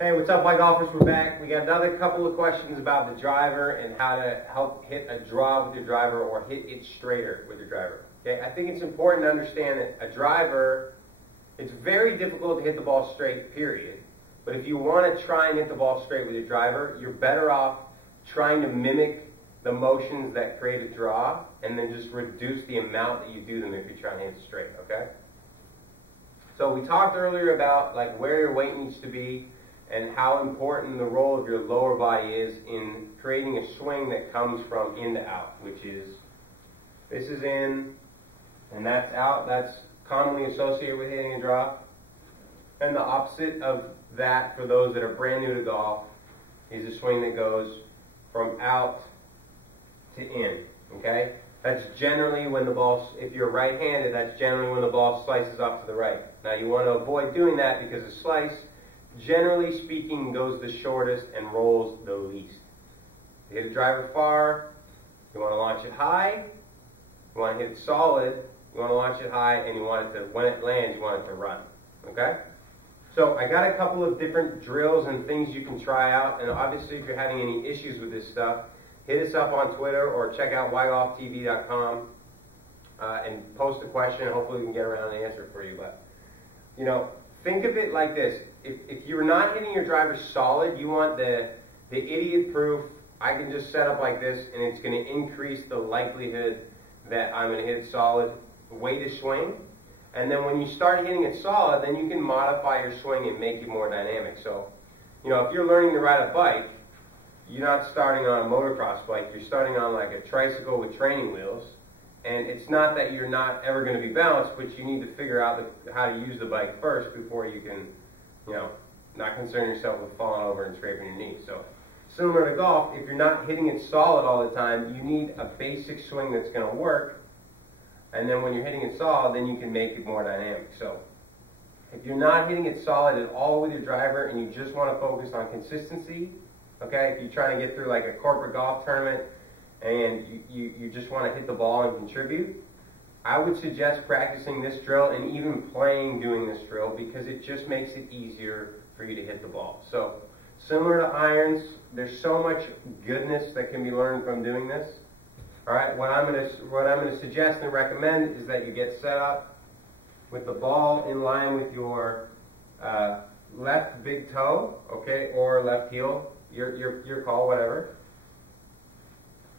Hey, what's up, bike golfers? We're back. We got another couple of questions about the driver and how to help hit a draw with your driver or hit it straighter with your driver. Okay, I think it's important to understand that a driver, it's very difficult to hit the ball straight, period. But if you want to try and hit the ball straight with your driver, you're better off trying to mimic the motions that create a draw and then just reduce the amount that you do them if you're trying to hit it straight, okay? So we talked earlier about like where your weight needs to be and how important the role of your lower body is in creating a swing that comes from in to out, which is, this is in, and that's out. That's commonly associated with hitting a draw. And the opposite of that, for those that are brand new to golf, is a swing that goes from out to in, okay? That's generally when the ball, if you're right-handed, that's generally when the ball slices off to the right. Now you want to avoid doing that because a slice, generally speaking, goes the shortest and rolls the least. You hit a driver far, you want to launch it high, you want to hit it solid, you want to launch it high, and you want it to, when it lands, you want it to run, okay? So I got a couple of different drills and things you can try out, and obviously if you're having any issues with this stuff, hit us up on Twitter or check out ygolftv.com and post a question. Hopefully we can get around and answer it for you. But, you know, think of it like this. If you're not hitting your driver solid, you want the idiot-proof, I can just set up like this and it's going to increase the likelihood that I'm going to hit solid way to swing. And then when you start hitting it solid, then you can modify your swing and make it more dynamic. So, you know, if you're learning to ride a bike, you're not starting on a motocross bike, you're starting on like a tricycle with training wheels. And it's not that you're not ever going to be balanced, but you need to figure out how to use the bike first before you can, you know, not concern yourself with falling over and scraping your knee. So, similar to golf, if you're not hitting it solid all the time, you need a basic swing that's going to work. And then when you're hitting it solid, then you can make it more dynamic. So, if you're not hitting it solid at all with your driver and you just want to focus on consistency, okay, if you're trying to get through like a corporate golf tournament and you just want to hit the ball and contribute, I would suggest practicing this drill and even playing doing this drill because it just makes it easier for you to hit the ball. So, similar to irons, there's so much goodness that can be learned from doing this. All right, what I'm going to suggest and recommend is that you get set up with the ball in line with your left big toe, okay, or left heel, your call, whatever.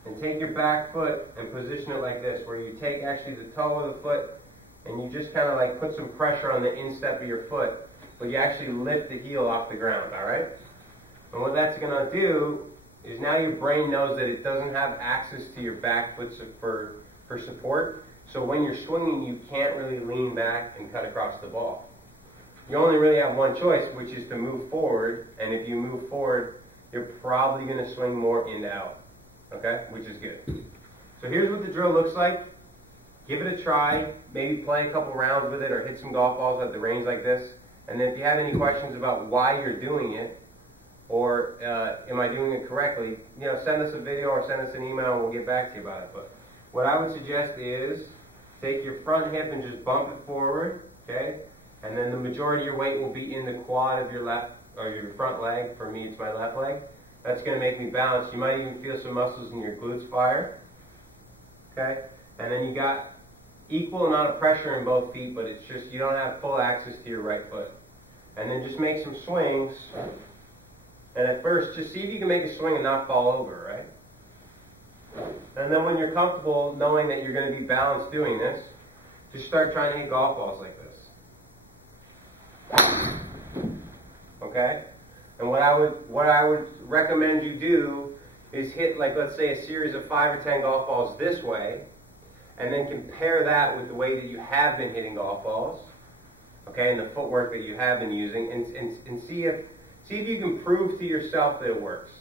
And take your back foot and position it like this, where you take actually the toe of the foot and you just kind of like put some pressure on the instep of your foot, but you actually lift the heel off the ground, all right? And what that's going to do is now your brain knows that it doesn't have access to your back foot for support. So when you're swinging, you can't really lean back and cut across the ball. You only really have one choice, which is to move forward. And if you move forward, you're probably going to swing more in to out, okay? Which is good. So here's what the drill looks like. Give it a try. Maybe play a couple rounds with it or hit some golf balls at the range like this. And then if you have any questions about why you're doing it, or am I doing it correctly, you know, send us a video or send us an email and we'll get back to you about it. But what I would suggest is take your front hip and just bump it forward, okay? And then the majority of your weight will be in the quad of your left, or your front leg. For me, it's my left leg. That's going to make me balance. You might even feel some muscles in your glutes fire, okay? And then you got equal amount of pressure in both feet, but it's just you don't have full access to your right foot. And then just make some swings. And at first, just see if you can make a swing and not fall over, right? And then when you're comfortable knowing that you're going to be balanced doing this, just start trying to hit golf balls like this. Okay? And what I would recommend you do is hit, like, let's say a series of 5 or 10 golf balls this way, and then compare that with the way that you have been hitting golf balls, okay, and the footwork that you have been using, and see if you can prove to yourself that it works.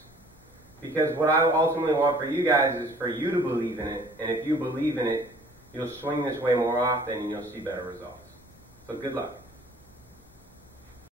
Because what I ultimately want for you guys is for you to believe in it. And if you believe in it, you'll swing this way more often and you'll see better results. So good luck.